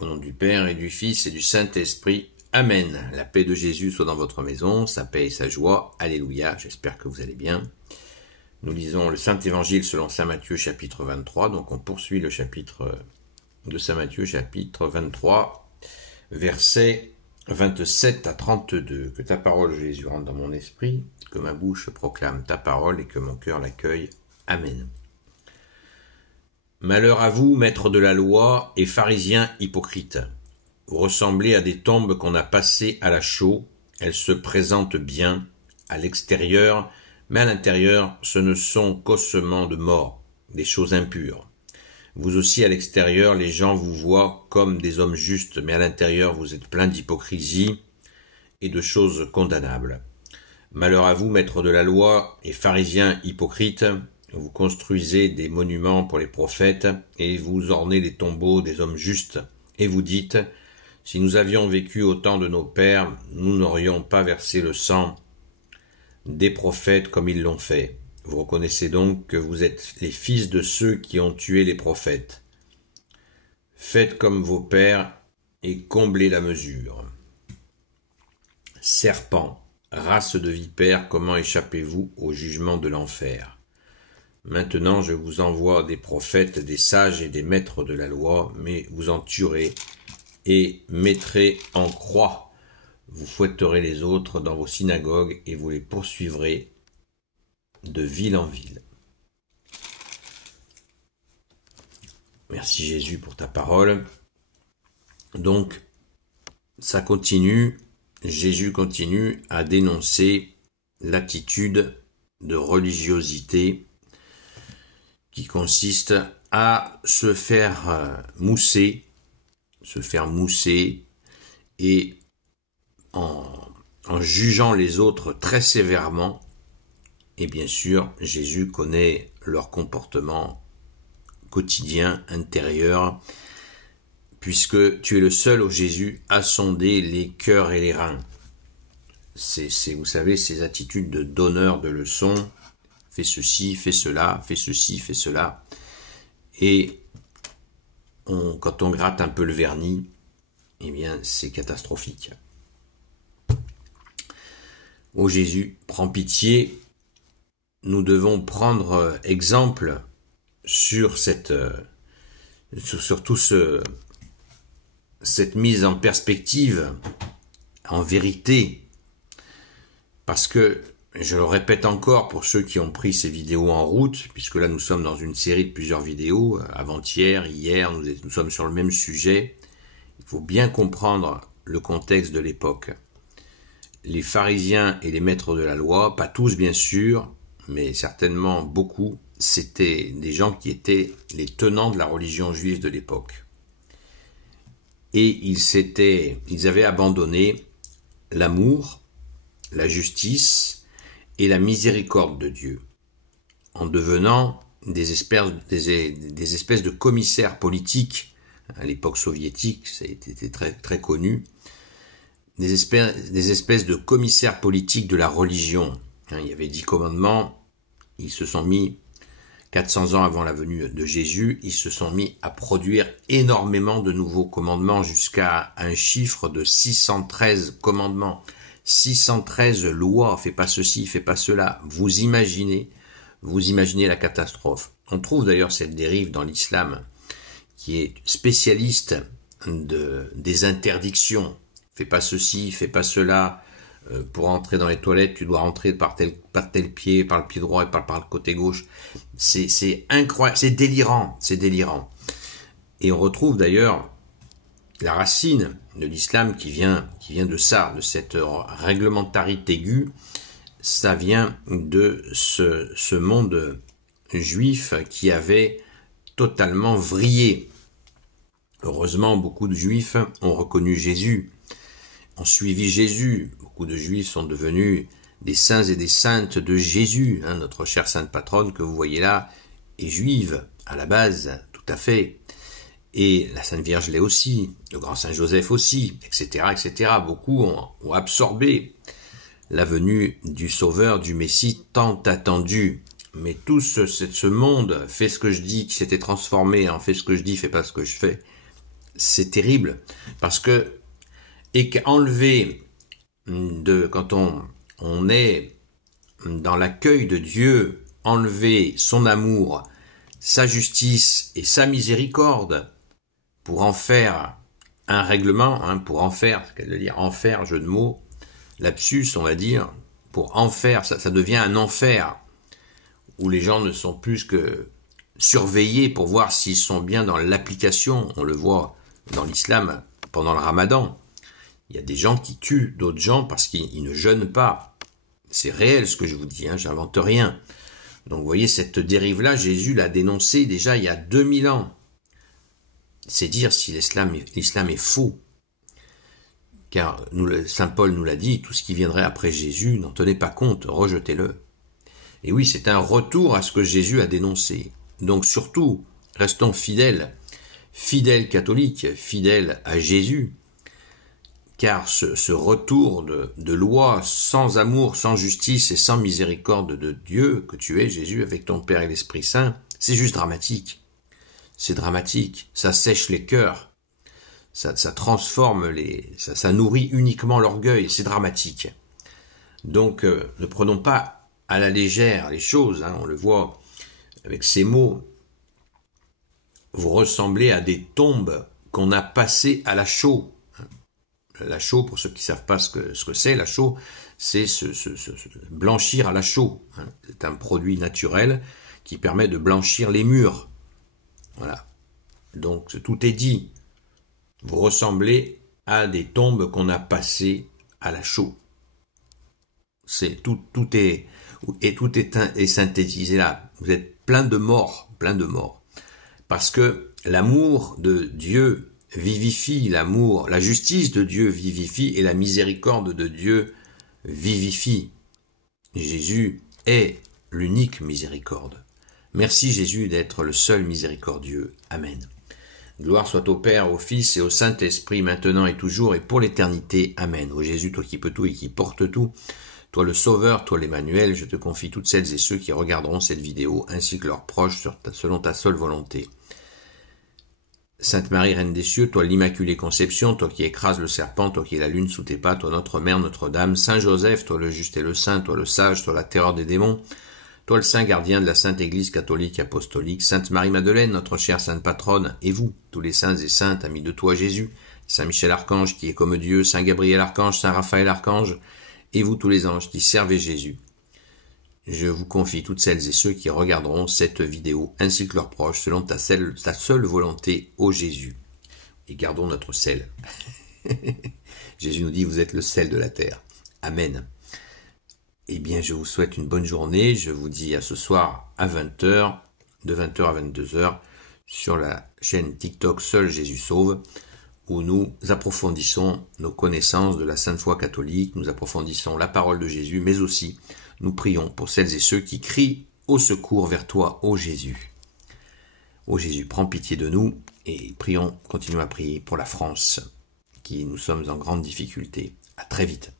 Au nom du Père et du Fils et du Saint-Esprit. Amen. La paix de Jésus soit dans votre maison, sa paix et sa joie. Alléluia. J'espère que vous allez bien. Nous lisons le Saint-Évangile selon saint Matthieu chapitre 23. Donc on poursuit le chapitre de saint Matthieu chapitre 23, versets 27 à 32. Que ta parole, Jésus, rentre dans mon esprit, que ma bouche proclame ta parole et que mon cœur l'accueille. Amen. Malheur à vous, maîtres de la loi et pharisiens hypocrites. Vous ressemblez à des tombes qu'on a passées à la chaux. Elles se présentent bien à l'extérieur, mais à l'intérieur, ce ne sont qu'ossements de mort, des choses impures. Vous aussi, à l'extérieur, les gens vous voient comme des hommes justes, mais à l'intérieur, vous êtes pleins d'hypocrisie et de choses condamnables. Malheur à vous, maîtres de la loi et pharisiens hypocrites. Vous construisez des monuments pour les prophètes et vous ornez les tombeaux des hommes justes. Et vous dites, si nous avions vécu au temps de nos pères, nous n'aurions pas versé le sang des prophètes comme ils l'ont fait. Vous reconnaissez donc que vous êtes les fils de ceux qui ont tué les prophètes. Faites comme vos pères et comblez la mesure. Serpents, race de vipères, comment échappez-vous au jugement de l'enfer ? Maintenant je vous envoie des prophètes, des sages et des maîtres de la loi, mais vous en tuerez et mettrez en croix. Vous fouetterez les autres dans vos synagogues et vous les poursuivrez de ville en ville. Merci Jésus pour ta parole. Donc, ça continue, Jésus continue à dénoncer l'attitude de religiosité qui consiste à se faire mousser et en jugeant les autres très sévèrement. Et bien sûr, Jésus connaît leur comportement quotidien, intérieur, puisque tu es le seul, ô Jésus, à sonder les cœurs et les reins. C'est, vous savez, ces attitudes de donneur de leçons. Fais ceci, fais cela, fais ceci, fais cela. Et quand on gratte un peu le vernis, eh bien, c'est catastrophique. Ô Jésus, prends pitié. Nous devons prendre exemple sur cette mise en perspective, en vérité, parce que je le répète encore pour ceux qui ont pris ces vidéos en route, puisque là nous sommes dans une série de plusieurs vidéos, avant-hier, hier, nous sommes sur le même sujet. Il faut bien comprendre le contexte de l'époque. Les pharisiens et les maîtres de la loi, pas tous bien sûr, mais certainement beaucoup, c'était des gens qui étaient les tenants de la religion juive de l'époque. Et ils avaient abandonné l'amour, la justice et la miséricorde de Dieu, en devenant des espèces de commissaires politiques. À l'époque soviétique, ça a été très, très connu, des espèces de commissaires politiques de la religion. Il y avait 10 commandements, ils se sont mis, 400 ans avant la venue de Jésus, ils se sont mis à produire énormément de nouveaux commandements, jusqu'à un chiffre de 613 commandements. 613 lois, fais pas ceci, fais pas cela. Vous imaginez la catastrophe. On trouve d'ailleurs cette dérive dans l'islam, qui est spécialiste des interdictions. Fais pas ceci, fais pas cela. Pour entrer dans les toilettes, tu dois rentrer par tel pied, par le pied droit et par le côté gauche. C'est incroyable, c'est délirant. Et on retrouve d'ailleurs la racine de l'islam qui vient de ça, de cette réglementarité aiguë. Ça vient de ce monde juif qui avait totalement vrillé. Heureusement, beaucoup de juifs ont reconnu Jésus, ont suivi Jésus. Beaucoup de juifs sont devenus des saints et des saintes de Jésus. Notre chère sainte patronne que vous voyez là est juive à la base, tout à fait. Et la Sainte Vierge l'est aussi, le grand Saint Joseph aussi, etc., etc. Beaucoup ont absorbé la venue du Sauveur, du Messie tant attendu. Mais tout ce monde fait ce que je dis, qui s'était transformé en fait ce que je dis, fait pas ce que je fais, c'est terrible, parce que, et qu'enlever quand on est dans l'accueil de Dieu, enlever son amour, sa justice et sa miséricorde, pour en faire un règlement, pour en faire, ce qu'elle veut dire, en faire, jeu de mots, lapsus, on va dire, pour en faire, ça devient un enfer, où les gens ne sont plus que surveillés pour voir s'ils sont bien dans l'application. On le voit dans l'islam pendant le ramadan. Il y a des gens qui tuent d'autres gens parce qu'ils ne jeûnent pas. C'est réel ce que je vous dis, j'invente rien. Donc vous voyez, cette dérive-là, Jésus l'a dénoncée déjà il y a 2000 ans. C'est dire si l'islam est faux. Car Saint Paul nous l'a dit, tout ce qui viendrait après Jésus, n'en tenez pas compte, rejetez-le. Et oui, c'est un retour à ce que Jésus a dénoncé. Donc surtout, restons fidèles catholiques, fidèles à Jésus, car ce retour de loi sans amour, sans justice et sans miséricorde de Dieu, que tu es Jésus avec ton Père et l'Esprit Saint, c'est juste dramatique. C'est dramatique, ça sèche les cœurs, ça transforme ça nourrit uniquement l'orgueil, c'est dramatique. Donc ne prenons pas à la légère les choses, on le voit avec ces mots. Vous ressemblez à des tombes qu'on a passées à la chaux. La chaux, pour ceux qui ne savent pas ce que c'est, la chaux, c'est blanchir à la chaux. C'est un produit naturel qui permet de blanchir les murs. Voilà. Donc tout est dit. Vous ressemblez à des tombes qu'on a passées à la chaux. Tout est synthétisé là. Vous êtes plein de morts. Parce que l'amour de Dieu vivifie, la justice de Dieu vivifie et la miséricorde de Dieu vivifie. Jésus est l'unique miséricorde. Merci Jésus d'être le seul miséricordieux. Amen. Gloire soit au Père, au Fils et au Saint-Esprit, maintenant et toujours et pour l'éternité. Amen. Ô Jésus, toi qui peux tout et qui porte tout, toi le Sauveur, toi l'Emmanuel, je te confie toutes celles et ceux qui regarderont cette vidéo, ainsi que leurs proches, selon ta seule volonté. Sainte Marie, Reine des cieux, toi l'Immaculée Conception, toi qui écrases le serpent, toi qui es la lune sous tes pas, toi notre Mère, Notre-Dame, Saint Joseph, toi le juste et le saint, toi le sage, toi la terreur des démons, toi le saint gardien de la Sainte Église catholique apostolique, Sainte Marie-Madeleine, notre chère Sainte Patronne, et vous, tous les saints et saintes, amis de toi Jésus, Saint Michel Archange qui est comme Dieu, Saint Gabriel Archange, Saint Raphaël Archange, et vous tous les anges qui servez Jésus. Je vous confie toutes celles et ceux qui regarderont cette vidéo, ainsi que leurs proches, selon ta seule volonté, ô Jésus. Et gardons notre sel. Jésus nous dit, vous êtes le sel de la terre. Amen. Eh bien, je vous souhaite une bonne journée. Je vous dis à ce soir à 20h, de 20h à 22h, sur la chaîne TikTok Seul Jésus Sauve, où nous approfondissons nos connaissances de la Sainte Foi catholique, nous approfondissons la parole de Jésus, mais aussi nous prions pour celles et ceux qui crient au secours vers toi, ô Jésus. Ô Jésus, prends pitié de nous et continuons à prier pour la France, qui nous sommes en grande difficulté. À très vite.